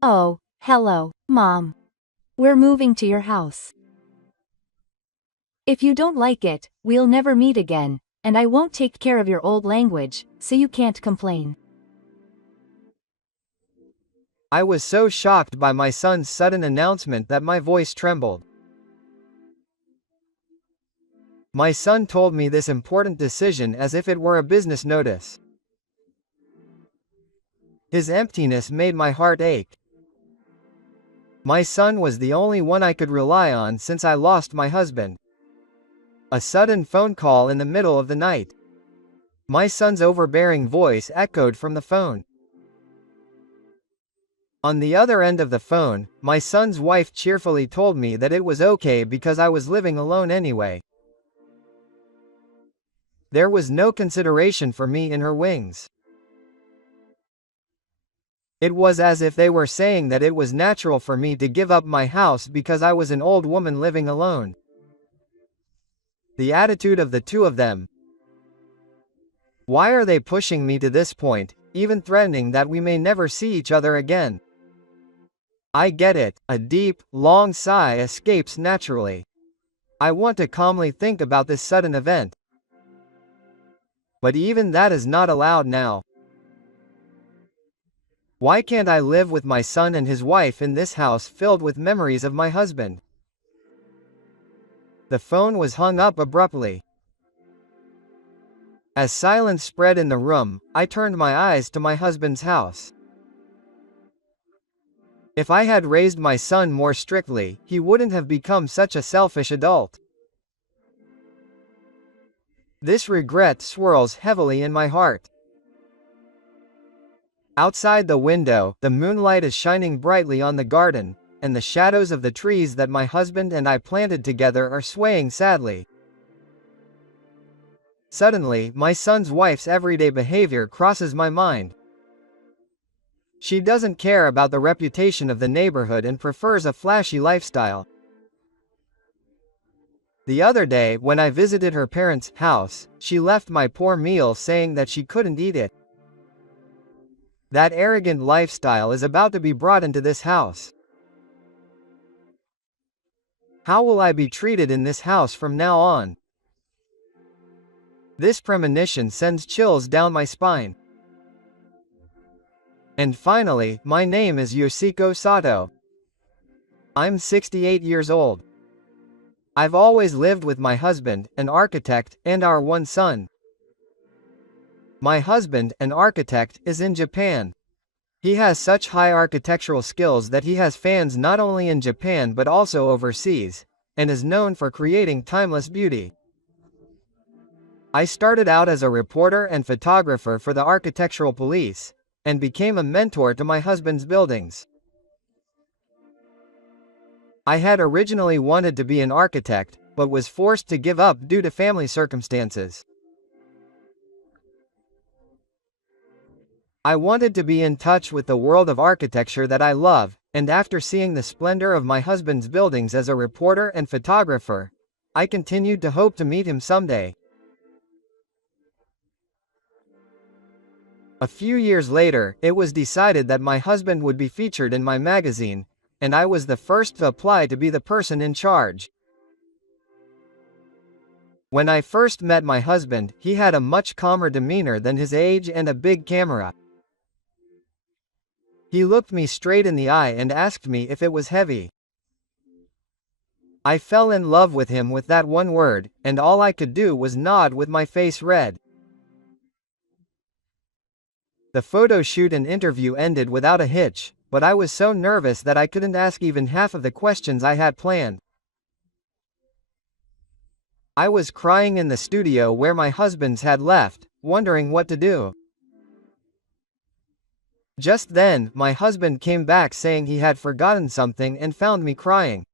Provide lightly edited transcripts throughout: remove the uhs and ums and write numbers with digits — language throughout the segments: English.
Oh, hello, Mom. We're moving to your house. If you don't like it, we'll never meet again, and I won't take care of your old language, so you can't complain. I was so shocked by my son's sudden announcement that my voice trembled. My son told me this important decision as if it were a business notice. His emptiness made my heart ache. My son was the only one I could rely on since I lost my husband. A sudden phone call in the middle of the night. My son's overbearing voice echoed from the phone. On the other end of the phone, my son's wife cheerfully told me that it was okay because I was living alone anyway. There was no consideration for me in her wings. It was as if they were saying that it was natural for me to give up my house because I was an old woman living alone. The attitude of the two of them. Why are they pushing me to this point, even threatening that we may never see each other again? I get it, a deep, long sigh escapes naturally. I want to calmly think about this sudden event. But even that is not allowed now. Why can't I live with my son and his wife in this house filled with memories of my husband? The phone was hung up abruptly. As silence spread in the room, I turned my eyes to my husband's house. If I had raised my son more strictly, he wouldn't have become such a selfish adult. This regret swirls heavily in my heart. Outside the window, the moonlight is shining brightly on the garden, and the shadows of the trees that my husband and I planted together are swaying sadly. Suddenly, my son's wife's everyday behavior crosses my mind. She doesn't care about the reputation of the neighborhood and prefers a flashy lifestyle. The other day, when I visited her parents' house, she left my poor meal saying that she couldn't eat it. That arrogant lifestyle is about to be brought into this house. How will I be treated in this house from now on? This premonition sends chills down my spine. And finally, my name is Yoshiko Sato. I'm 68 years old. I've always lived with my husband, an architect, and our one son. My husband, an architect, is in Japan. He has such high architectural skills that he has fans not only in Japan but also overseas, and is known for creating timeless beauty. I started out as a reporter and photographer for the architectural police, and became a mentor to my husband's buildings. I had originally wanted to be an architect, but was forced to give up due to family circumstances. I wanted to be in touch with the world of architecture that I love, and after seeing the splendor of my husband's buildings as a reporter and photographer, I continued to hope to meet him someday. A few years later, it was decided that my husband would be featured in my magazine, and I was the first to apply to be the person in charge. When I first met my husband, he had a much calmer demeanor than his age and a big camera. He looked me straight in the eye and asked me if it was heavy. I fell in love with him with that one word, and all I could do was nod with my face red. The photo shoot and interview ended without a hitch, but I was so nervous that I couldn't ask even half of the questions I had planned. I was crying in the studio where my husband's had left, wondering what to do. Just then, my husband came back saying he had forgotten something and found me crying.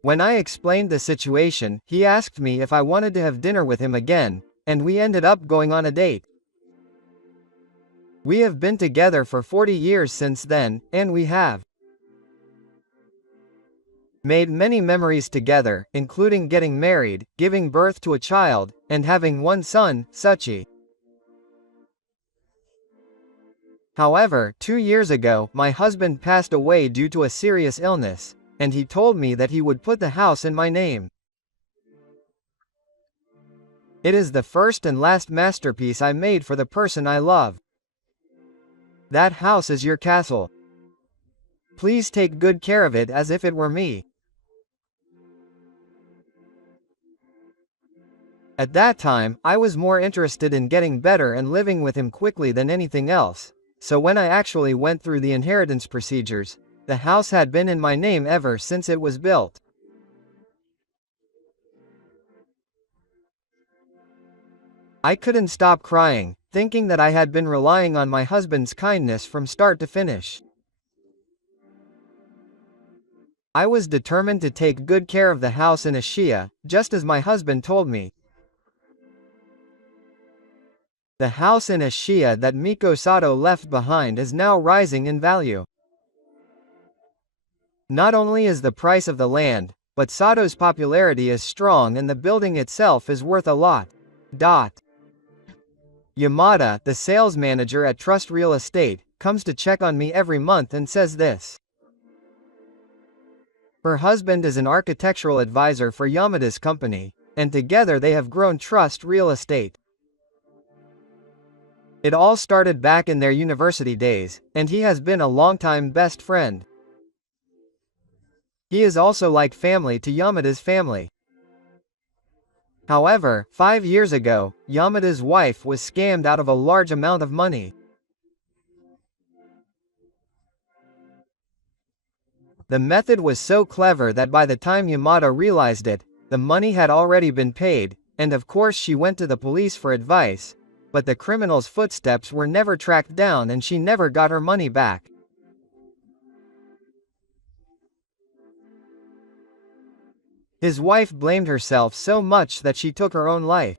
When I explained the situation, he asked me if I wanted to have dinner with him again, and we ended up going on a date. We have been together for 40 years since then, and we have made many memories together, including getting married, giving birth to a child, and having one son, Suchi. However, 2 years ago, my husband passed away due to a serious illness, and he told me that he would put the house in my name. It is the first and last masterpiece I made for the person I love. That house is your castle. Please take good care of it as if it were me. At that time, I was more interested in getting better and living with him quickly than anything else, so when I actually went through the inheritance procedures, the house had been in my name ever since it was built. I couldn't stop crying, thinking that I had been relying on my husband's kindness from start to finish. I was determined to take good care of the house in Ashia, just as my husband told me. The house in Ashia that Miko Sato left behind is now rising in value. Not only is the price of the land, but Sato's popularity is strong and the building itself is worth a lot. Yamada, the sales manager at Trust Real Estate, comes to check on me every month and says this. Her husband is an architectural advisor for Yamada's company, and together they have grown Trust Real Estate. It all started back in their university days, and he has been a longtime best friend. He is also like family to Yamada's family. However, 5 years ago, Yamada's wife was scammed out of a large amount of money. The method was so clever that by the time Yamada realized it, the money had already been paid, and of course she went to the police for advice, but the criminal's footsteps were never tracked down and she never got her money back. His wife blamed herself so much that she took her own life.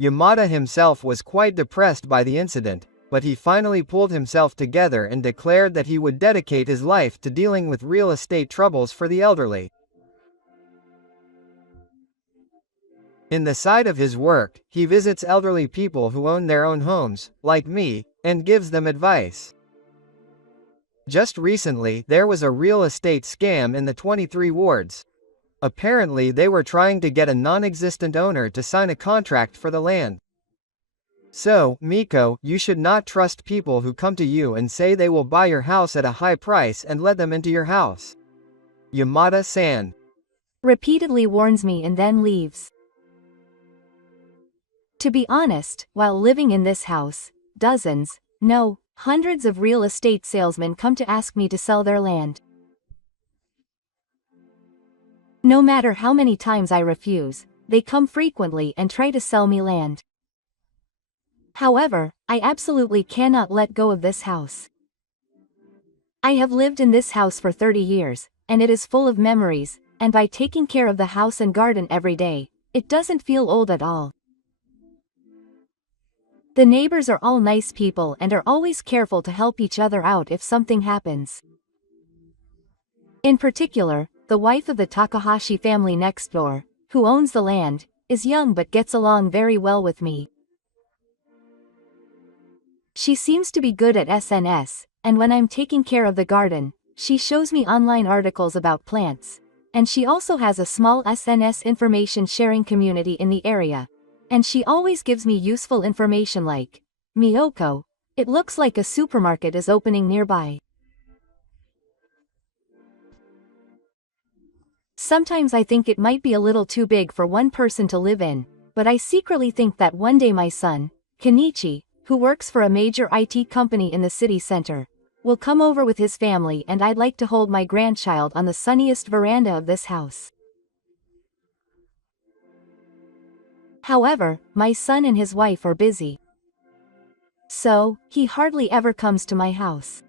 Yamada himself was quite depressed by the incident, but he finally pulled himself together and declared that he would dedicate his life to dealing with real estate troubles for the elderly. In the side of his work, he visits elderly people who own their own homes, like me, and gives them advice. Just recently, there was a real estate scam in the 23 wards. Apparently they were trying to get a non-existent owner to sign a contract for the land. So, Miko, you should not trust people who come to you and say they will buy your house at a high price and let them into your house. Yamada-san repeatedly warns me and then leaves. To be honest, while living in this house, dozens, no, hundreds of real estate salesmen come to ask me to sell their land. No matter how many times I refuse, they come frequently and try to sell me land. However, I absolutely cannot let go of this house. I have lived in this house for 30 years, and it is full of memories, and by taking care of the house and garden every day, it doesn't feel old at all. The neighbors are all nice people and are always careful to help each other out if something happens. In particular, the wife of the Takahashi family next door, who owns the land, is young but gets along very well with me. She seems to be good at SNS, and when I'm taking care of the garden, she shows me online articles about plants, and she also has a small SNS information sharing community in the area. And she always gives me useful information like, Miyoko, it looks like a supermarket is opening nearby. Sometimes I think it might be a little too big for one person to live in, but I secretly think that one day my son, Kenichi, who works for a major IT company in the city center, will come over with his family and I'd like to hold my grandchild on the sunniest veranda of this house. However, my son and his wife are busy. So, he hardly ever comes to my house.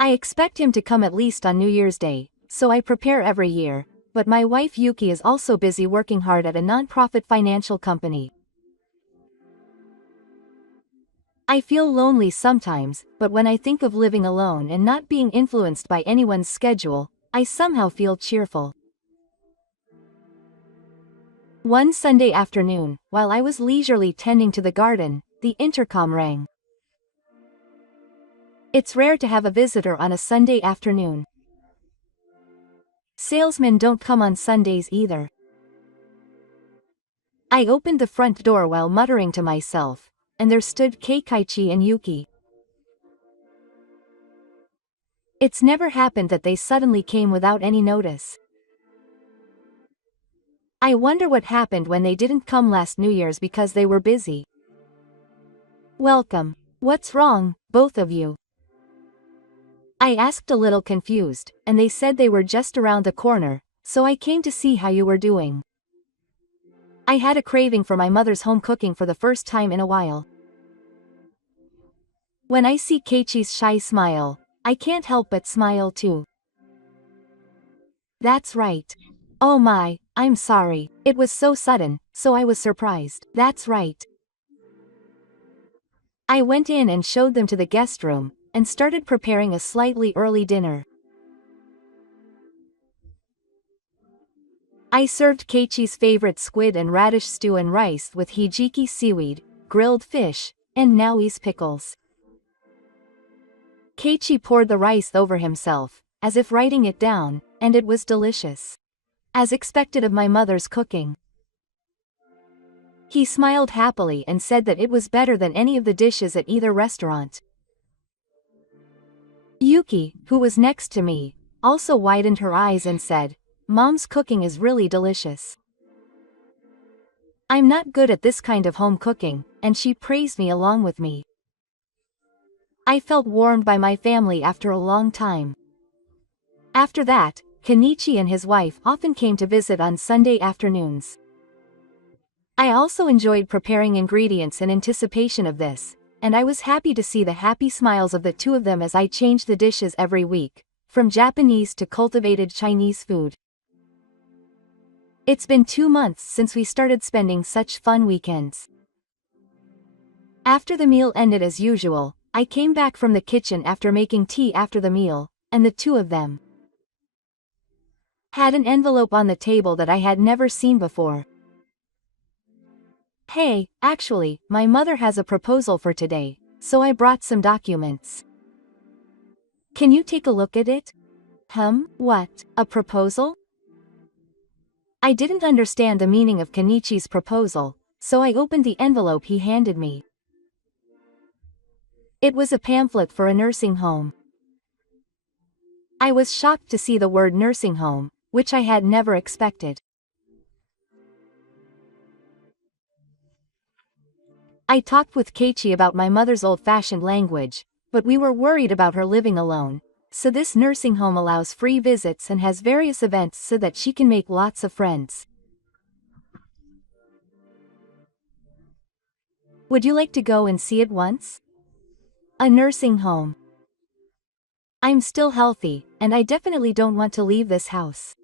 I expect him to come at least on New Year's Day, so I prepare every year, but my wife Yuki is also busy working hard at a non-profit financial company. I feel lonely sometimes, but when I think of living alone and not being influenced by anyone's schedule, I somehow feel cheerful. One Sunday afternoon, while I was leisurely tending to the garden, the intercom rang. It's rare to have a visitor on a Sunday afternoon. Salesmen don't come on Sundays either. I opened the front door while muttering to myself, and there stood Keiichi and Yuki. It's never happened that they suddenly came without any notice. I wonder what happened when they didn't come last New Year's because they were busy. Welcome. What's wrong, both of you? I asked a little confused, and they said they were just around the corner, so I came to see how you were doing. I had a craving for my mother's home cooking for the first time in a while. When I see Keiichi's shy smile, I can't help but smile too. That's right. Oh my, I'm sorry, it was so sudden, so I was surprised. That's right. I went in and showed them to the guest room, and started preparing a slightly early dinner. I served Keiichi's favorite squid and radish stew and rice with hijiki seaweed, grilled fish, and Naui's pickles. Keiichi poured the rice over himself, as if writing it down, and it was delicious. As expected of my mother's cooking. He smiled happily and said that it was better than any of the dishes at either restaurant. Yuki, who was next to me, also widened her eyes and said, "Mom's cooking is really delicious." I'm not good at this kind of home cooking, and she praised me along with me. I felt warmed by my family after a long time. After that, Kenichi and his wife often came to visit on Sunday afternoons. I also enjoyed preparing ingredients in anticipation of this, and I was happy to see the happy smiles of the two of them as I changed the dishes every week, from Japanese to cultivated Chinese food. It's been 2 months since we started spending such fun weekends. After the meal ended as usual, I came back from the kitchen after making tea after the meal, and the two of them had an envelope on the table that I had never seen before. Hey, actually, my mother has a proposal for today, so I brought some documents. Can you take a look at it? What, a proposal? I didn't understand the meaning of Kenichi's proposal, so I opened the envelope he handed me. It was a pamphlet for a nursing home. I was shocked to see the word nursing home, which I had never expected. I talked with Keiichi about my mother's old-fashioned language, but we were worried about her living alone, so this nursing home allows free visits and has various events so that she can make lots of friends. Would you like to go and see it once? A nursing home. I'm still healthy, and I definitely don't want to leave this house.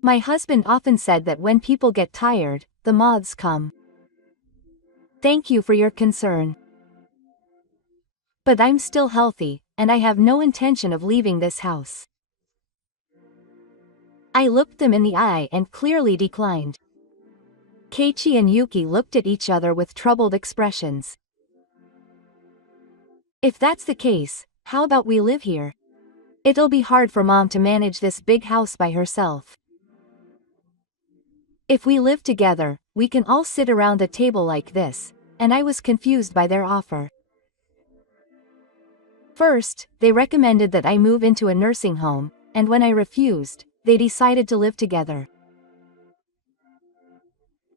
My husband often said that when people get tired, the moths come. Thank you for your concern. But I'm still healthy, and I have no intention of leaving this house. I looked them in the eye and clearly declined. Keiichi and Yuki looked at each other with troubled expressions. If that's the case, how about we live here? It'll be hard for Mom to manage this big house by herself. If we live together, we can all sit around the table like this, and I was confused by their offer. First, they recommended that I move into a nursing home, and when I refused, they decided to live together.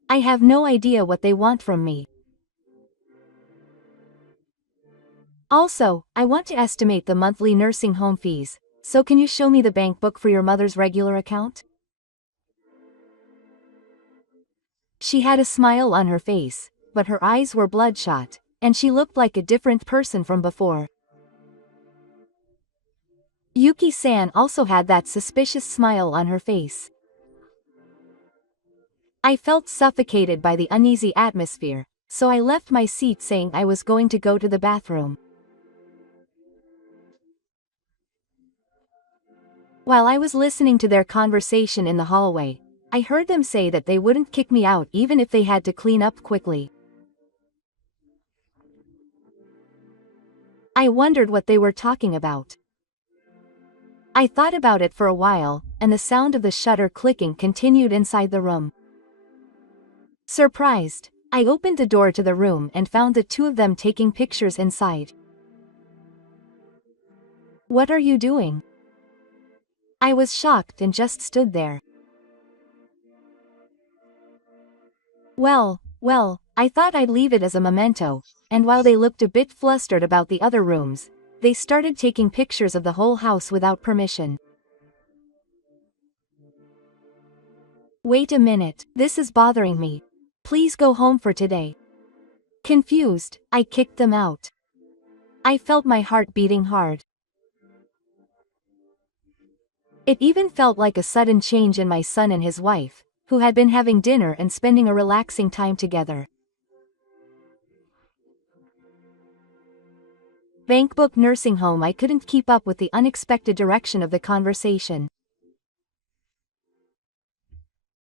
I have no idea what they want from me. Also, I want to estimate the monthly nursing home fees, so can you show me the bank book for your mother's regular account? She had a smile on her face, but her eyes were bloodshot, and she looked like a different person from before. Yuki-san also had that suspicious smile on her face. I felt suffocated by the uneasy atmosphere, so I left my seat saying I was going to go to the bathroom. While I was listening to their conversation in the hallway, I heard them say that they wouldn't kick me out even if they had to clean up quickly. I wondered what they were talking about. I thought about it for a while, and the sound of the shutter clicking continued inside the room. Surprised, I opened the door to the room and found the two of them taking pictures inside. "What are you doing?" I was shocked and just stood there. Well, I thought I'd leave it as a memento, and while they looked a bit flustered about the other rooms, they started taking pictures of the whole house without permission. Wait a minute, this is bothering me. Please go home for today. Confused, I kicked them out. I felt my heart beating hard. It even felt like a sudden change in my son and his wife, who had been having dinner and spending a relaxing time together. Bankbook nursing home. I couldn't keep up with the unexpected direction of the conversation.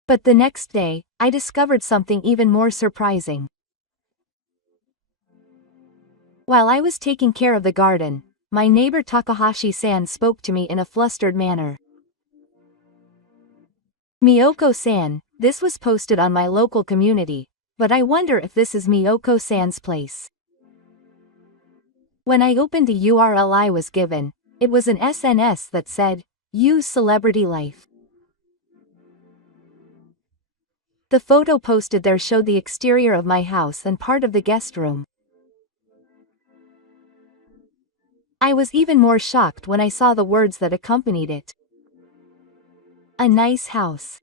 But the next day, I discovered something even more surprising. While I was taking care of the garden, my neighbor Takahashi-san spoke to me in a flustered manner. "Miyoko-san, this was posted on my local community, but I wonder if this is Miyoko-san's place." When I opened the URL I was given, it was an SNS that said, "Use Celebrity Life." The photo posted there showed the exterior of my house and part of the guest room. I was even more shocked when I saw the words that accompanied it. "A nice house.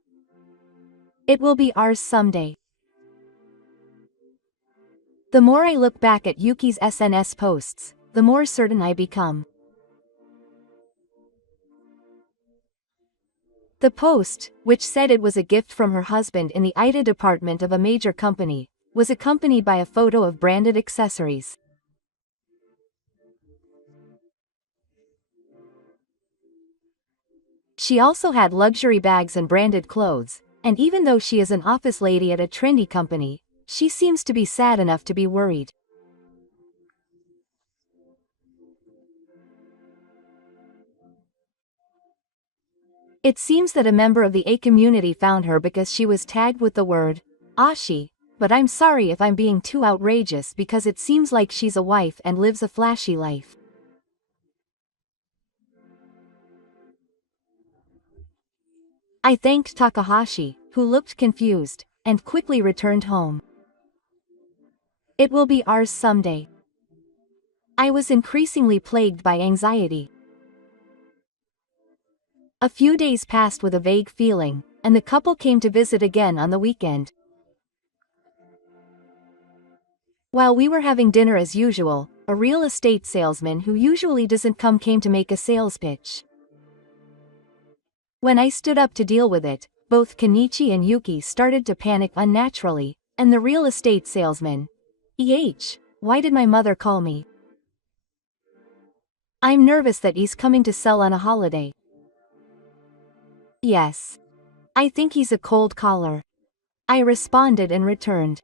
It will be ours someday." The more I look back at Yuki's SNS posts, the more certain I become. The post, which said it was a gift from her husband in the Ida department of a major company, was accompanied by a photo of branded accessories. She also had luxury bags and branded clothes, and even though she is an office lady at a trendy company, she seems to be sad enough to be worried. It seems that a member of the A community found her because she was tagged with the word Ashi, but I'm sorry if I'm being too outrageous because it seems like she's a wife and lives a flashy life. I thanked Takahashi, who looked confused, and quickly returned home. It will be ours someday. I was increasingly plagued by anxiety. A few days passed with a vague feeling, and the couple came to visit again on the weekend. While we were having dinner as usual, a real estate salesman who usually doesn't come came to make a sales pitch. When I stood up to deal with it, both Kenichi and Yuki started to panic unnaturally, and the real estate salesman, why did my mother call me? I'm nervous that he's coming to sell on a holiday. Yes. I think he's a cold caller. I responded and returned.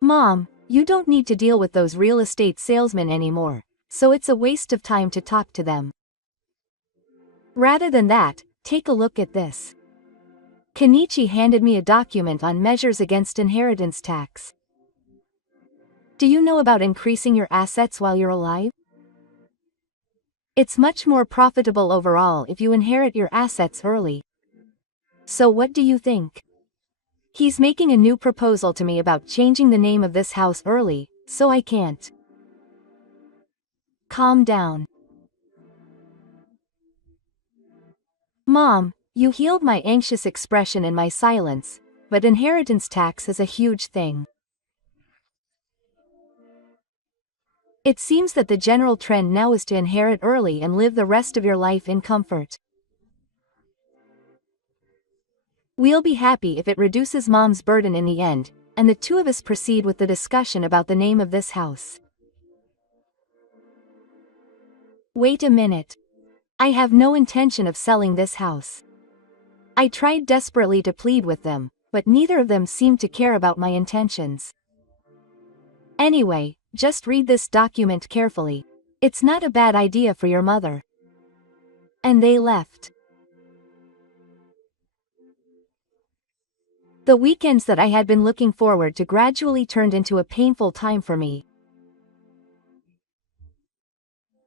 Mom, you don't need to deal with those real estate salesmen anymore, so it's a waste of time to talk to them. Rather than that, take a look at this. Kenichi handed me a document on measures against inheritance tax. Do you know about increasing your assets while you're alive? It's much more profitable overall if you inherit your assets early. So what do you think? He's making a new proposal to me about changing the name of this house early, so I can't. Calm down. Mom, you healed my anxious expression in my silence, but inheritance tax is a huge thing. It seems that the general trend now is to inherit early and live the rest of your life in comfort. We'll be happy if it reduces Mom's burden in the end, and the two of us proceed with the discussion about the name of this house. Wait a minute. I have no intention of selling this house. I tried desperately to plead with them, but neither of them seemed to care about my intentions. Anyway, just read this document carefully. It's not a bad idea for your mother. And they left. The weekends that I had been looking forward to gradually turned into a painful time for me.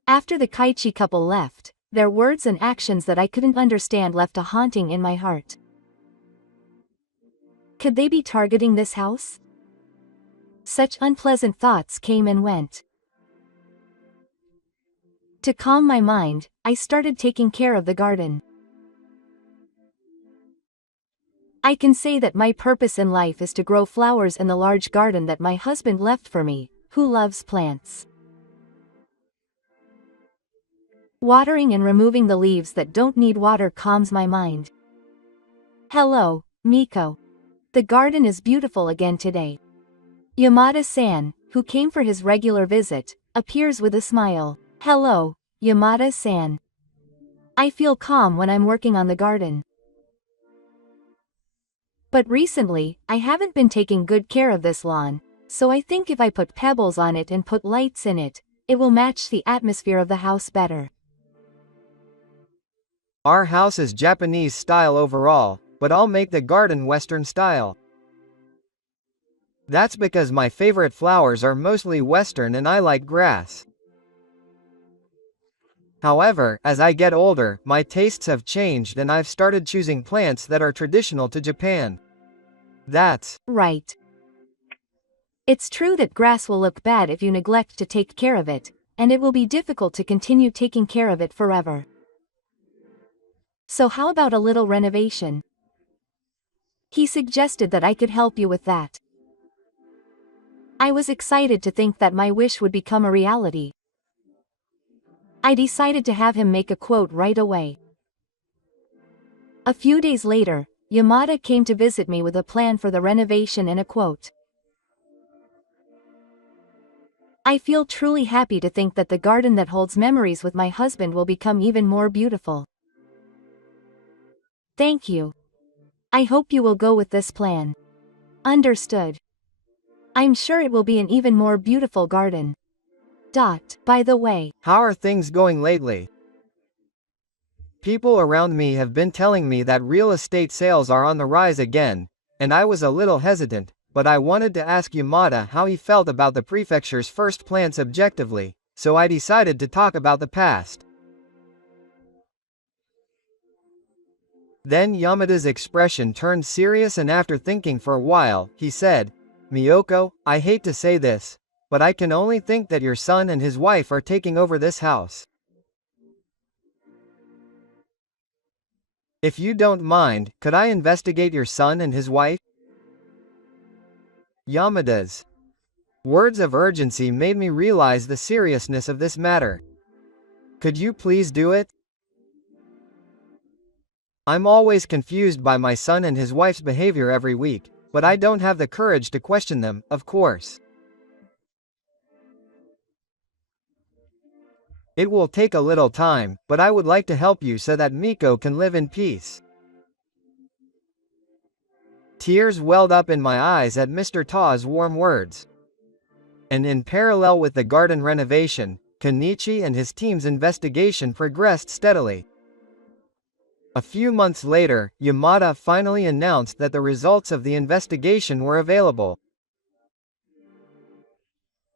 After the Kaichi couple left, their words and actions that I couldn't understand left a haunting in my heart. Could they be targeting this house? Such unpleasant thoughts came and went. To calm my mind, I started taking care of the garden. I can say that my purpose in life is to grow flowers in the large garden that my husband left for me, who loves plants. Watering and removing the leaves that don't need water calms my mind. Hello, Miko. The garden is beautiful again today. Yamada-san, who came for his regular visit, appears with a smile. Hello, Yamada-san. I feel calm when I'm working on the garden. But recently, I haven't been taking good care of this lawn, so I think if I put pebbles on it and put lights in it, it will match the atmosphere of the house better. Our house is Japanese style overall, but I'll make the garden Western style. That's because my favorite flowers are mostly Western and I like grass. However, as I get older, my tastes have changed and I've started choosing plants that are traditional to Japan. That's right. It's true that grass will look bad if you neglect to take care of it, and it will be difficult to continue taking care of it forever. So how about a little renovation? He suggested that I could help you with that. I was excited to think that my wish would become a reality. I decided to have him make a quote right away. A few days later, Yamada came to visit me with a plan for the renovation and a quote. I feel truly happy to think that the garden that holds memories with my husband will become even more beautiful. Thank you. I hope you will go with this plan. Understood. I'm sure it will be an even more beautiful garden. By the way, how are things going lately? People around me have been telling me that real estate sales are on the rise again, and I was a little hesitant, but I wanted to ask Yamada how he felt about the prefecture's first plants objectively, so I decided to talk about the past. Then Yamada's expression turned serious, and after thinking for a while, he said, "Miyoko, I hate to say this, but I can only think that your son and his wife are taking over this house. If you don't mind, could I investigate your son and his wife?" Yamada's words of urgency made me realize the seriousness of this matter. "Could you please do it? I'm always confused by my son and his wife's behavior every week, but I don't have the courage to question them, of course. It will take a little time, but I would like to help you so that Miko can live in peace." Tears welled up in my eyes at Mr. Ta's warm words. And in parallel with the garden renovation, Kenichi and his team's investigation progressed steadily. A few months later, Yamada finally announced that the results of the investigation were available.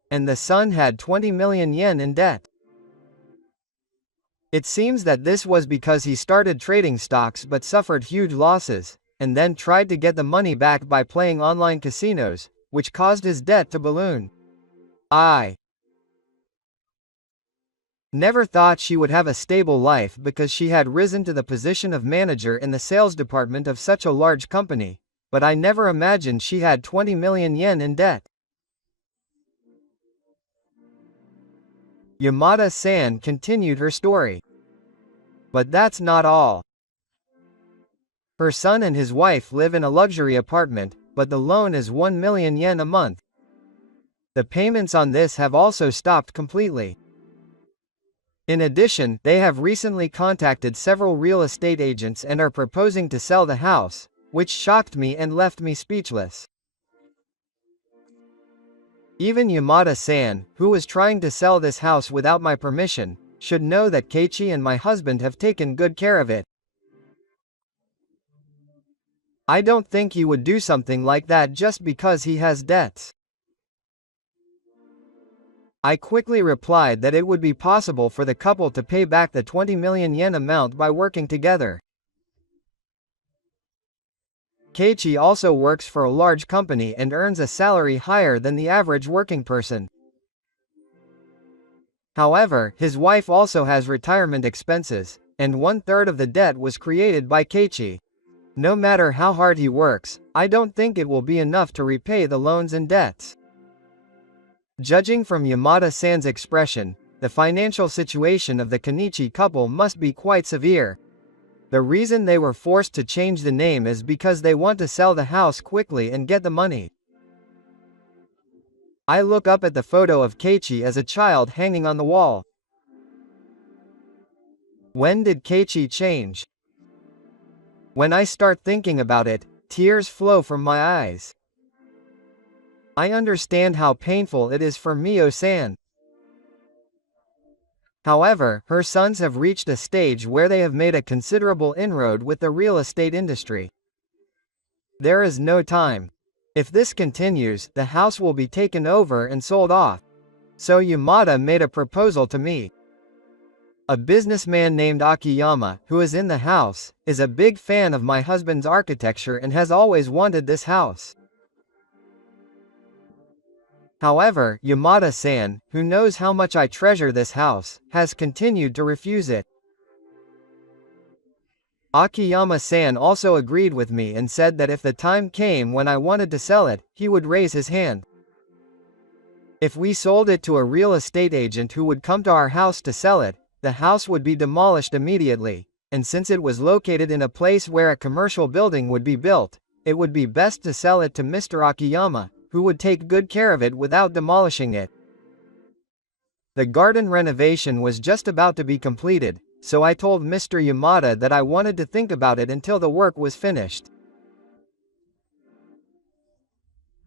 And the son had 20 million yen in debt. It seems that this was because he started trading stocks but suffered huge losses, and then tried to get the money back by playing online casinos, which caused his debt to balloon. I never thought she would have a stable life because she had risen to the position of manager in the sales department of such a large company, but I never imagined she had 20 million yen in debt. Yamada-san continued her story. But that's not all. Her son and his wife live in a luxury apartment, but the loan is 1 million yen a month. The payments on this have also stopped completely. In addition, they have recently contacted several real estate agents and are proposing to sell the house, which shocked me and left me speechless. Even Yamada-san, who was trying to sell this house without my permission, should know that Keiichi and my husband have taken good care of it. I don't think he would do something like that just because he has debts. I quickly replied that it would be possible for the couple to pay back the 20 million yen amount by working together. Keiichi also works for a large company and earns a salary higher than the average working person. However, his wife also has retirement expenses, and 1/3 of the debt was created by Keiichi. No matter how hard he works, I don't think it will be enough to repay the loans and debts. Judging from Yamada-san's expression, the financial situation of the Kenichi couple must be quite severe. The reason they were forced to change the name is because they want to sell the house quickly and get the money. I look up at the photo of Keiichi as a child hanging on the wall. When did Keiichi change? When I start thinking about it, tears flow from my eyes. I understand how painful it is for Mio-san. However, her sons have reached a stage where they have made a considerable inroad with the real estate industry. There is no time. If this continues, the house will be taken over and sold off. So Yamada made a proposal to me. A businessman named Akiyama, who is in the house, is a big fan of my husband's architecture and has always wanted this house. However, Yamada-san, who knows how much I treasure this house, has continued to refuse it. Akiyama-san also agreed with me and said that if the time came when I wanted to sell it, he would raise his hand. If we sold it to a real estate agent who would come to our house to sell it, the house would be demolished immediately, and since it was located in a place where a commercial building would be built, it would be best to sell it to Mr. Akiyama, who would take good care of it without demolishing it. The garden renovation was just about to be completed, so I told Mr. Yamada that I wanted to think about it until the work was finished.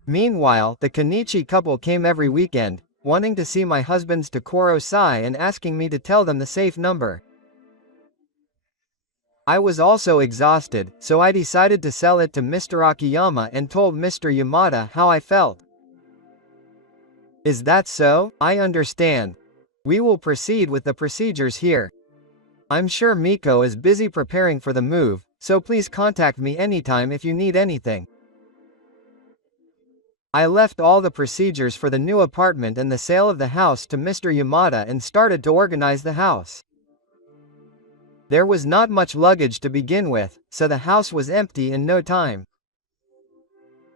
Meanwhile, the Kenichi couple came every weekend, wanting to see my husband's Tokoro Sai and asking me to tell them the safe number. I was also exhausted, so I decided to sell it to Mr. Akiyama and told Mr. Yamada how I felt. Is that so? I understand. We will proceed with the procedures here. I'm sure Miko is busy preparing for the move, so please contact me anytime if you need anything. I left all the procedures for the new apartment and the sale of the house to Mr. Yamada and started to organize the house. There was not much luggage to begin with, so the house was empty in no time.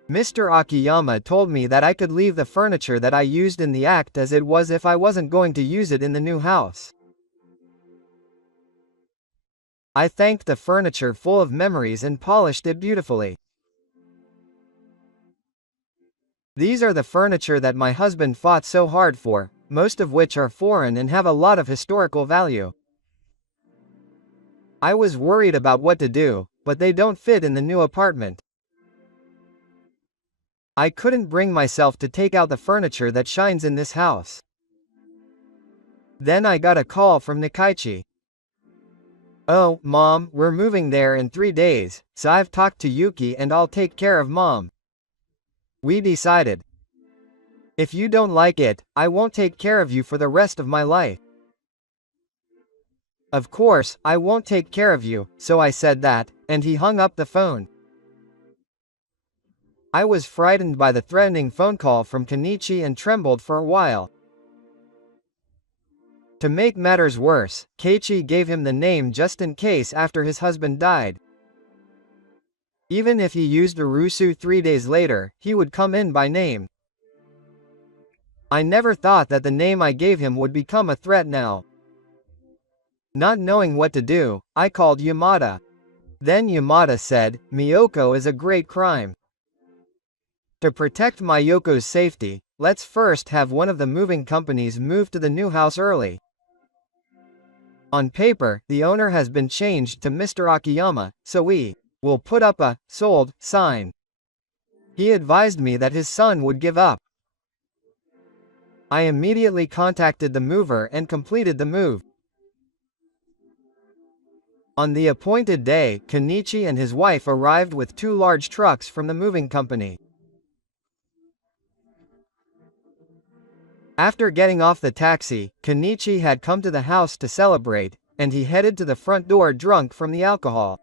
Mr. Akiyama told me that I could leave the furniture that I used in the act as it was if I wasn't going to use it in the new house. I thanked the furniture full of memories and polished it beautifully. These are the furniture that my husband fought so hard for, most of which are foreign and have a lot of historical value. I was worried about what to do, but they don't fit in the new apartment. I couldn't bring myself to take out the furniture that shines in this house. Then I got a call from Nikaichi. "Oh, Mom, we're moving there in 3 days, so I've talked to Yuki and I'll take care of Mom. We decided. If you don't like it, I won't take care of you for the rest of my life." Of course, I won't take care of you, so I said that, and he hung up the phone. I was frightened by the threatening phone call from Kenichi and trembled for a while. To make matters worse, Keiichi gave him the name just in case after his husband died. Even if he used Urusu 3 days later, he would come in by name. I never thought that the name I gave him would become a threat now. Not knowing what to do, I called Yamada. Then Yamada said, "Miyoko is a great crime. To protect Miyoko's safety, let's first have one of the moving companies move to the new house early." On paper, the owner has been changed to Mr. Akiyama, so we will put up a sold sign. He advised me that his son would give up. I immediately contacted the mover and completed the move. On the appointed day, Kenichi and his wife arrived with 2 large trucks from the moving company. After getting off the taxi, Kenichi had come to the house to celebrate, and he headed to the front door drunk from the alcohol.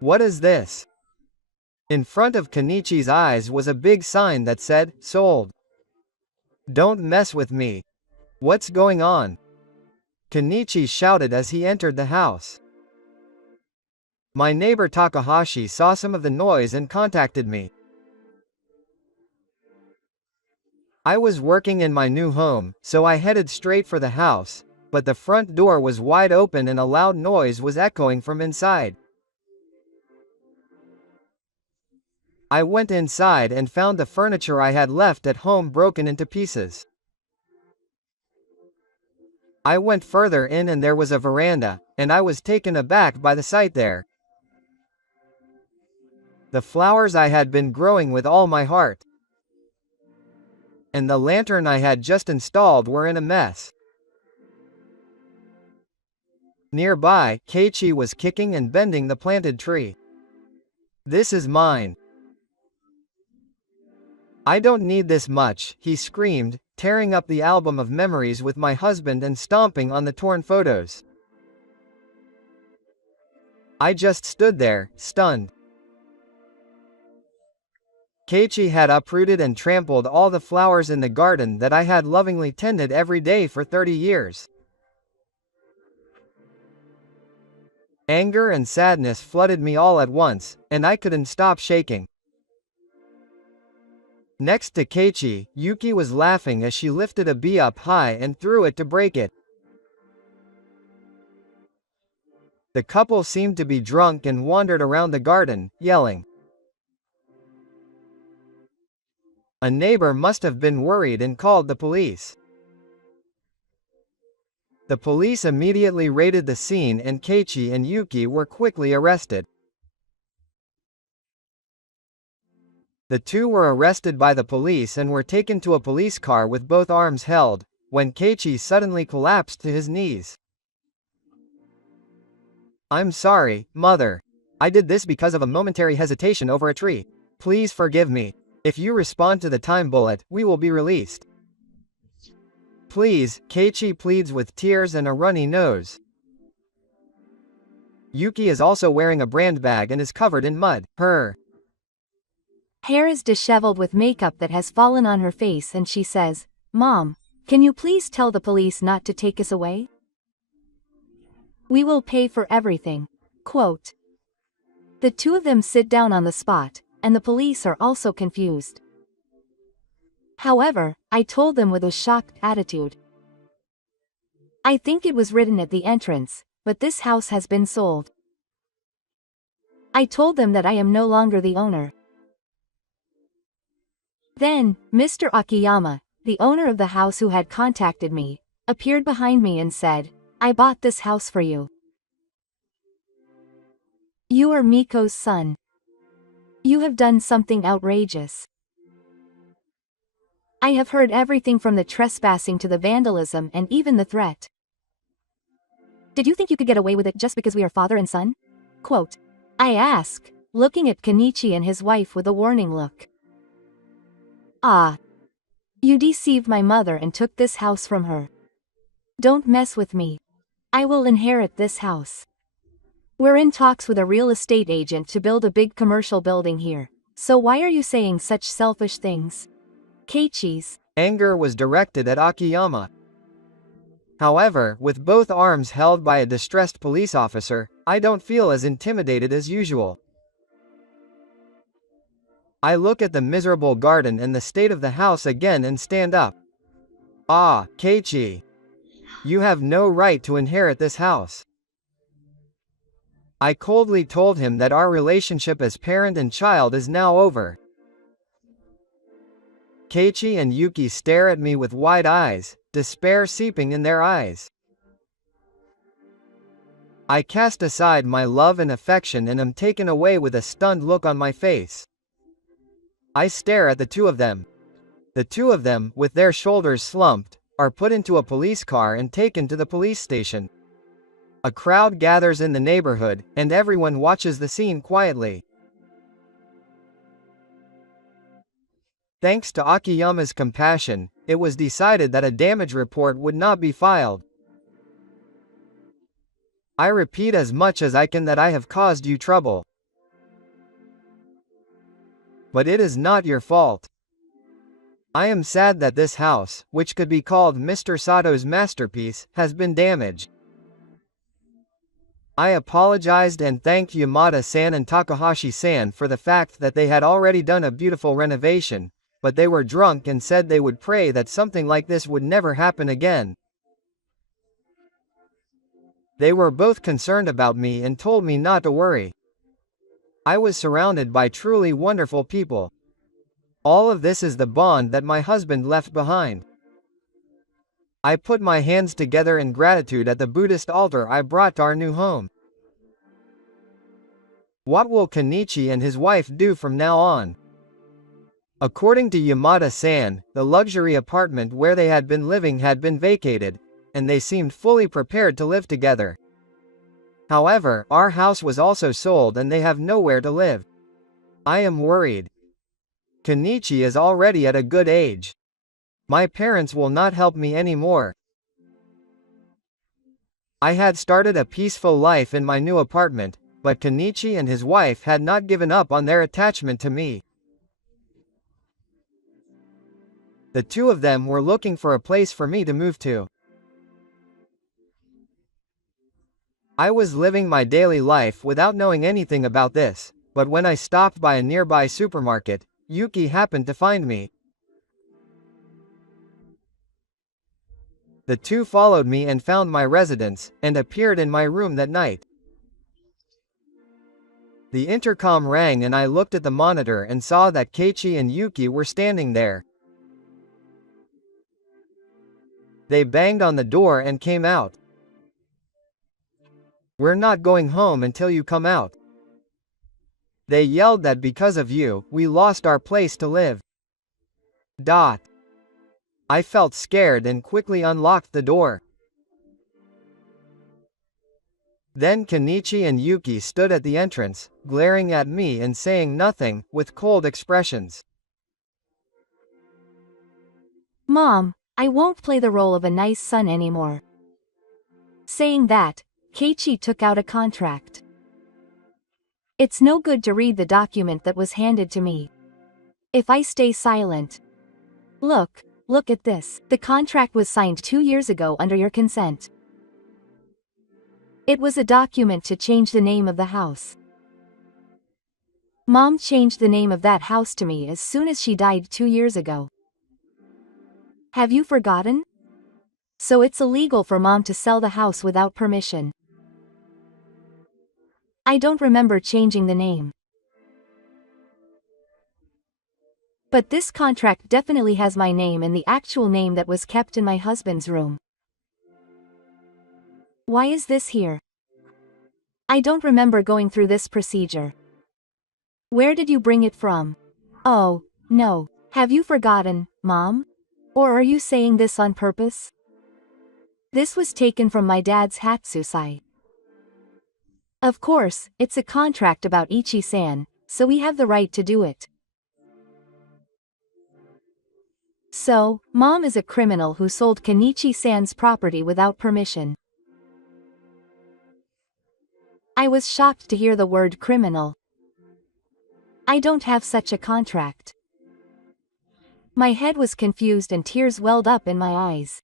What is this? In front of Kenichi's eyes was a big sign that said, "Sold." Don't mess with me. What's going on? Kenichi shouted as he entered the house. My neighbor Takahashi saw some of the noise and contacted me. I was working in my new home, so I headed straight for the house, but the front door was wide open and a loud noise was echoing from inside. I went inside and found the furniture I had left at home broken into pieces. I went further in and there was a veranda, and I was taken aback by the sight there. The flowers I had been growing with all my heart, and the lantern I had just installed were in a mess. Nearby, Keiichi was kicking and bending the planted tree. This is mine. I don't need this much, he screamed, tearing up the album of memories with my husband and stomping on the torn photos. I just stood there, stunned. Keiichi had uprooted and trampled all the flowers in the garden that I had lovingly tended every day for 30 years. Anger and sadness flooded me all at once, and I couldn't stop shaking. Next to Keiichi, Yuki was laughing as she lifted a bee up high and threw it to break it. The couple seemed to be drunk and wandered around the garden, yelling. A neighbor must have been worried and called the police. The police immediately raided the scene and Keiichi and Yuki were quickly arrested. The two were arrested by the police and were taken to a police car with both arms held, when Keiichi suddenly collapsed to his knees. I'm sorry, Mother. I did this because of a momentary hesitation over a tree. Please forgive me. If you respond to the time bullet, we will be released. Please, Keiichi pleads with tears and a runny nose. Yuki is also wearing a brand bag and is covered in mud. Her hair is disheveled with makeup that has fallen on her face and she says, "Mom, can you please tell the police not to take us away? We will pay for everything." Quote. The two of them sit down on the spot, and the police are also confused. However, I told them with a shocked attitude. I think it was written at the entrance, but this house has been sold. I told them that I am no longer the owner. Then, Mr. Akiyama, the owner of the house who had contacted me, appeared behind me and said, "I bought this house for you. You are Miko's son. You have done something outrageous. I have heard everything from the trespassing to the vandalism and even the threat. Did you think you could get away with it just because we are father and son?" Quote. I ask, looking at Kenichi and his wife with a warning look. Ah. You deceived my mother and took this house from her. Don't mess with me. I will inherit this house. We're in talks with a real estate agent to build a big commercial building here, so why are you saying such selfish things? Keiichi's anger was directed at Akiyama. However, with both arms held by a distressed police officer, I don't feel as intimidated as usual. I look at the miserable garden and the state of the house again and stand up. Ah, Keiichi. You have no right to inherit this house. I coldly told him that our relationship as parent and child is now over. Keiichi and Yuki stare at me with wide eyes, despair seeping in their eyes. I cast aside my love and affection and am taken away with a stunned look on my face. I stare at the two of them. The two of them, with their shoulders slumped, are put into a police car and taken to the police station. A crowd gathers in the neighborhood, and everyone watches the scene quietly. Thanks to Akiyama's compassion, it was decided that a damage report would not be filed. I repeat as much as I can that I have caused you trouble. But it is not your fault. I am sad that this house, which could be called Mr. Sato's masterpiece, has been damaged. I apologized and thanked Yamada-san and Takahashi-san for the fact that they had already done a beautiful renovation, but they were drunk and said they would pray that something like this would never happen again. They were both concerned about me and told me not to worry. I was surrounded by truly wonderful people. All of this is the bond that my husband left behind. I put my hands together in gratitude at the Buddhist altar I brought to our new home. What will Kenichi and his wife do from now on? According to Yamada-san, the luxury apartment where they had been living had been vacated, and they seemed fully prepared to live together. However, our house was also sold and they have nowhere to live. I am worried. Kenichi is already at a good age. My parents will not help me anymore. I had started a peaceful life in my new apartment, but Kenichi and his wife had not given up on their attachment to me. The two of them were looking for a place for me to move to. I was living my daily life without knowing anything about this, but when I stopped by a nearby supermarket, Yuki happened to find me. The two followed me and found my residence, and appeared in my room that night. The intercom rang and I looked at the monitor and saw that Keiichi and Yuki were standing there. They banged on the door and came out. "We're not going home until you come out." They yelled that because of you, we lost our place to live. I felt scared and quickly unlocked the door. Then Kenichi and Yuki stood at the entrance, glaring at me and saying nothing, with cold expressions. Mom, I won't play the role of a nice son anymore. Saying that, Keiichi took out a contract. It's no good to read the document that was handed to me. If I stay silent. Look at this. The contract was signed 2 years ago under your consent. It was a document to change the name of the house. Mom changed the name of that house to me as soon as she died 2 years ago. Have you forgotten? So it's illegal for Mom to sell the house without permission. I don't remember changing the name. But this contract definitely has my name and the actual name that was kept in my husband's room. Why is this here? I don't remember going through this procedure. Where did you bring it from? Oh, no. Have you forgotten, Mom? Or are you saying this on purpose? This was taken from my dad's Hatsusai. Of course, it's a contract about Ichi-san, so we have the right to do it. So, Mom is a criminal who sold Kenichi-san's property without permission. I was shocked to hear the word criminal. I don't have such a contract. My head was confused and tears welled up in my eyes.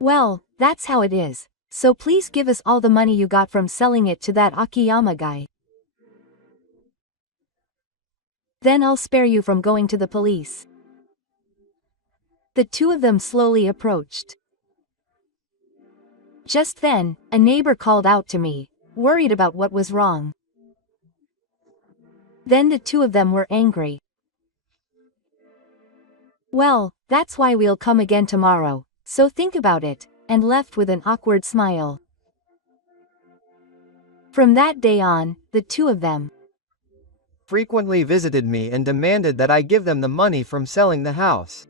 Well, that's how it is. So please give us all the money you got from selling it to that Akiyama guy. Then I'll spare you from going to the police. The two of them slowly approached. Just then, a neighbor called out to me, worried about what was wrong. Then the two of them were angry. Well, that's why we'll come again tomorrow, so think about it. and left with an awkward smile. From that day on, the two of them frequently visited me and demanded that I give them the money from selling the house.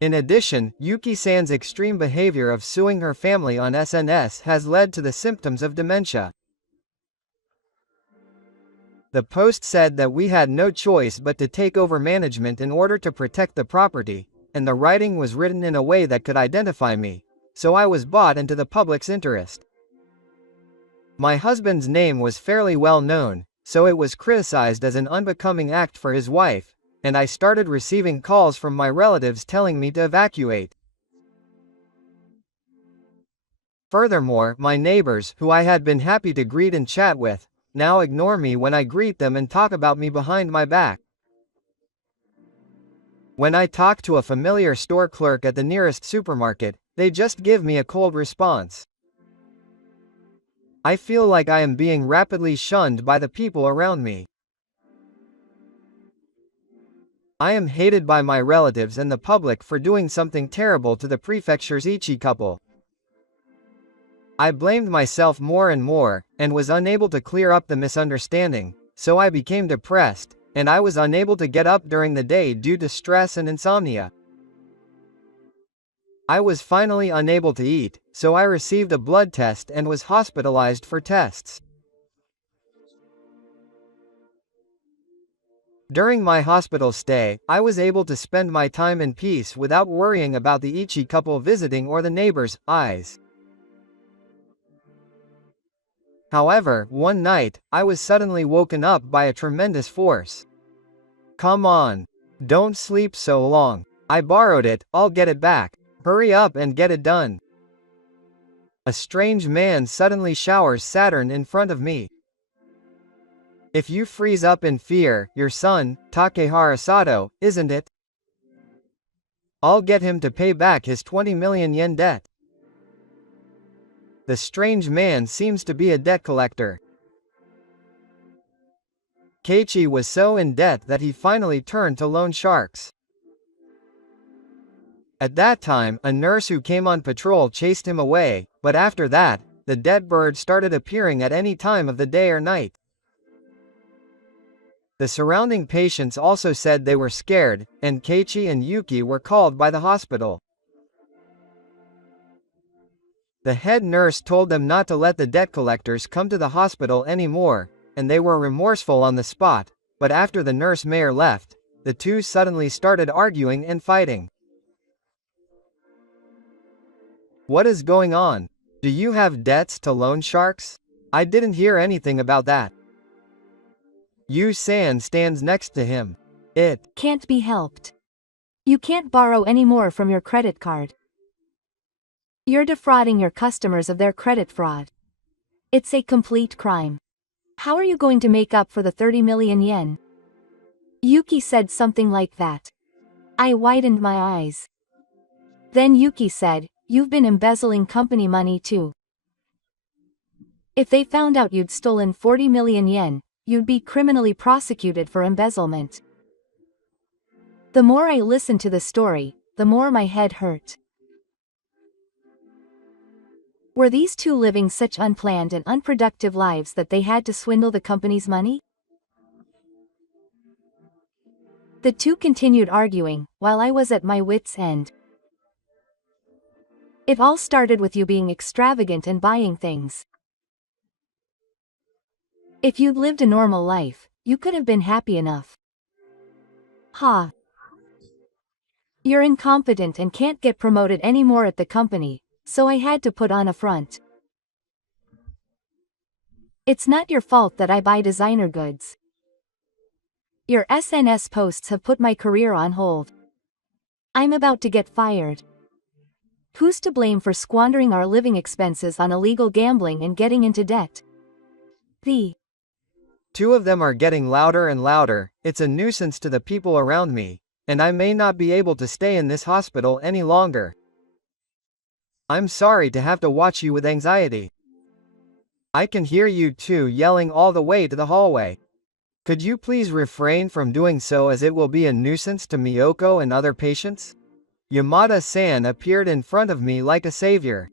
In addition, Yuki-san's extreme behavior of suing her family on SNS has led to the symptoms of dementia. The post said that we had no choice but to take over management in order to protect the property, and the writing was written in a way that could identify me, so I was bought into the public's interest. My husband's name was fairly well known, so it was criticized as an unbecoming act for his wife, and I started receiving calls from my relatives telling me to evacuate. Furthermore, my neighbors, who I had been happy to greet and chat with, now ignore me when I greet them and talk about me behind my back. When I talk to a familiar store clerk at the nearest supermarket, they just give me a cold response. I feel like I am being rapidly shunned by the people around me. I am hated by my relatives and the public for doing something terrible to the prefecture's Ichi couple. I blamed myself more and more, and was unable to clear up the misunderstanding, so I became depressed, and I was unable to get up during the day due to stress and insomnia. I was finally unable to eat, so I received a blood test and was hospitalized for tests. During my hospital stay, I was able to spend my time in peace without worrying about the Ichi couple visiting or the neighbors' eyes. However, one night, I was suddenly woken up by a tremendous force. Come on. Don't sleep so long. I borrowed it, I'll get it back. Hurry up and get it done. A strange man suddenly showers Saturn in front of me. If you freeze up in fear, your son, Takehara Sato, isn't it? I'll get him to pay back his 20 million yen debt. The strange man seems to be a debt collector. Keiichi was so in debt that he finally turned to loan sharks. At that time, a nurse who came on patrol chased him away, but after that, the dead bird started appearing at any time of the day or night. The surrounding patients also said they were scared, and Keiichi and Yuki were called by the hospital. The head nurse told them not to let the debt collectors come to the hospital anymore, and they were remorseful on the spot, but after the nurse mayor left, the two suddenly started arguing and fighting. What is going on? Do you have debts to loan sharks? I didn't hear anything about that. Yu-san stands next to him. It can't be helped. You can't borrow any more from your credit card. You're defrauding your customers of their credit fraud. It's a complete crime. How are you going to make up for the 30 million yen? Yuki said something like that. I widened my eyes. Then Yuki said, "You've been embezzling company money too. If they found out you'd stolen 40 million yen, you'd be criminally prosecuted for embezzlement." The more I listened to the story, the more my head hurt. Were these two living such unplanned and unproductive lives that they had to swindle the company's money? The two continued arguing, while I was at my wits' end. It all started with you being extravagant and buying things. If you'd lived a normal life, you could have been happy enough. Ha! You're incompetent and can't get promoted anymore at the company, so I had to put on a front. It's not your fault that I buy designer goods. Your SNS posts have put my career on hold. I'm about to get fired. Who's to blame for squandering our living expenses on illegal gambling and getting into debt? The two of them are getting louder and louder. It's a nuisance to the people around me, and I may not be able to stay in this hospital any longer. I'm sorry to have to watch you with anxiety. I can hear you two yelling all the way to the hallway. Could you please refrain from doing so, as it will be a nuisance to Miyoko and other patients? Yamada-san appeared in front of me like a savior.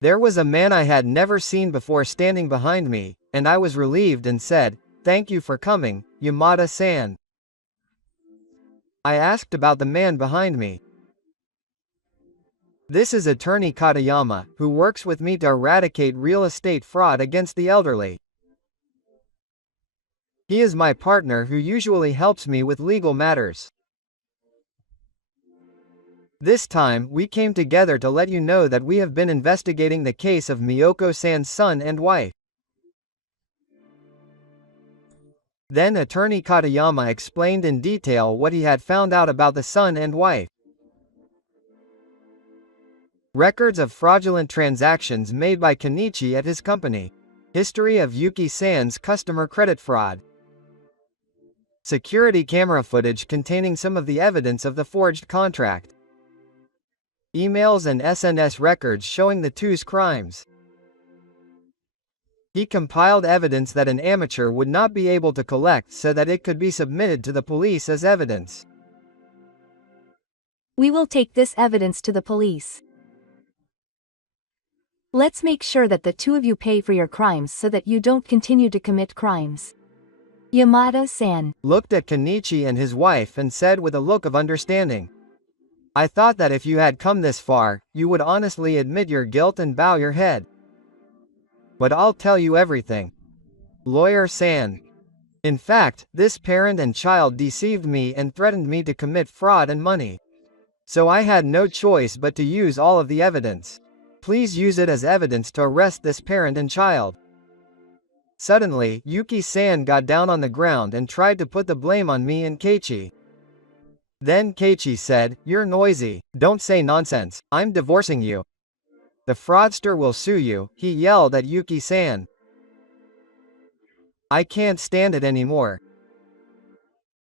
There was a man I had never seen before standing behind me, and I was relieved and said, "Thank you for coming, Yamada-san." I asked about the man behind me. This is attorney Katayama, who works with me to eradicate real estate fraud against the elderly. He is my partner who usually helps me with legal matters. This time, we came together to let you know that we have been investigating the case of Miyoko-san's son and wife. Then attorney Katayama explained in detail what he had found out about the son and wife. Records of fraudulent transactions made by Kenichi at his company. History of Yuki-san's customer credit fraud. Security camera footage containing some of the evidence of the forged contract. Emails and SNS records showing the two's crimes. He compiled evidence that an amateur would not be able to collect so that it could be submitted to the police as evidence. We will take this evidence to the police. Let's make sure that the two of you pay for your crimes so that you don't continue to commit crimes. Yamada-san looked at Kenichi and his wife and said with a look of understanding, "I thought that if you had come this far, you would honestly admit your guilt and bow your head. But I'll tell you everything. Lawyer-san. In fact, this parent and child deceived me and threatened me to commit fraud and money. So I had no choice but to use all of the evidence. Please use it as evidence to arrest this parent and child." Suddenly, Yuki-san got down on the ground and tried to put the blame on me and Keiichi. Then Keiichi said, "You're noisy, don't say nonsense, I'm divorcing you. The fraudster will sue you," he yelled at Yuki-san. I can't stand it anymore.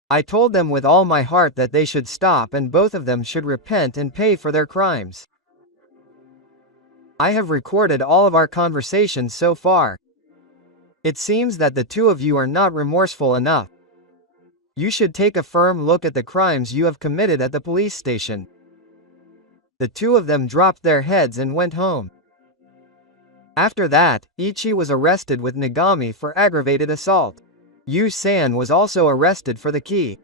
I told them with all my heart that they should stop and both of them should repent and pay for their crimes. I have recorded all of our conversations so far. It seems that the two of you are not remorseful enough. You should take a firm look at the crimes you have committed at the police station. The two of them dropped their heads and went home. After that, Ichi was arrested with Nagami for aggravated assault. Yu-san was also arrested for the key.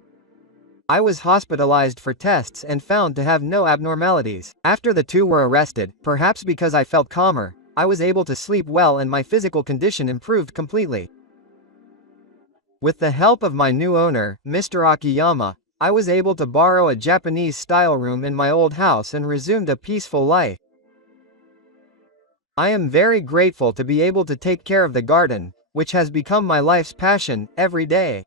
I was hospitalized for tests and found to have no abnormalities. After the two were arrested, perhaps because I felt calmer, I was able to sleep well and my physical condition improved completely. With the help of my new owner, Mr. Akiyama, I was able to borrow a Japanese-style room in my old house and resumed a peaceful life. I am very grateful to be able to take care of the garden, which has become my life's passion, every day.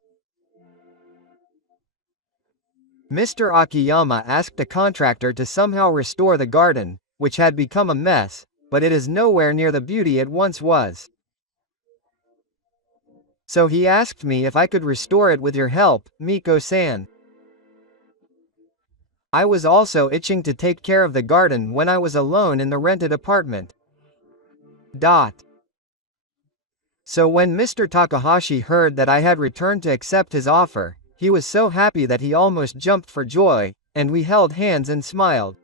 Mr. Akiyama asked a contractor to somehow restore the garden, which had become a mess, but it is nowhere near the beauty it once was. So he asked me if I could restore it with your help, Miko-san. I was also itching to take care of the garden when I was alone in the rented apartment. So when Mr. Takahashi heard that I had returned to accept his offer, he was so happy that he almost jumped for joy, and we held hands and smiled.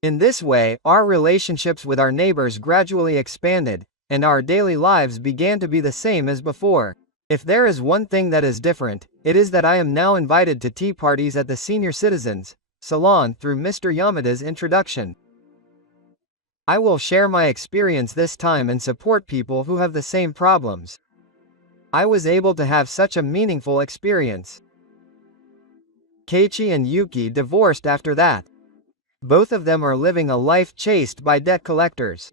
In this way, our relationships with our neighbors gradually expanded, and our daily lives began to be the same as before. If there is one thing that is different, it is that I am now invited to tea parties at the senior citizens salon through Mr. Yamada's introduction. I will share my experience this time and support people who have the same problems. I was able to have such a meaningful experience. Keiichi and Yuki divorced after that. Both of them are living a life chased by debt collectors.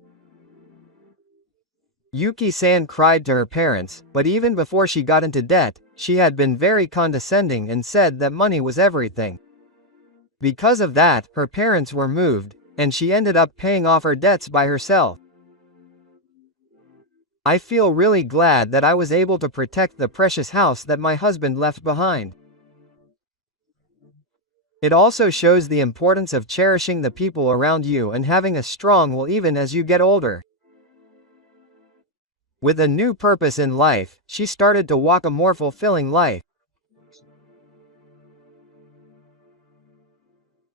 Yuki-san cried to her parents, but even before she got into debt, she had been very condescending and said that money was everything. Because of that, her parents were moved, and she ended up paying off her debts by herself. I feel really glad that I was able to protect the precious house that my husband left behind. It also shows the importance of cherishing the people around you and having a strong will even as you get older. With a new purpose in life, she started to walk a more fulfilling life.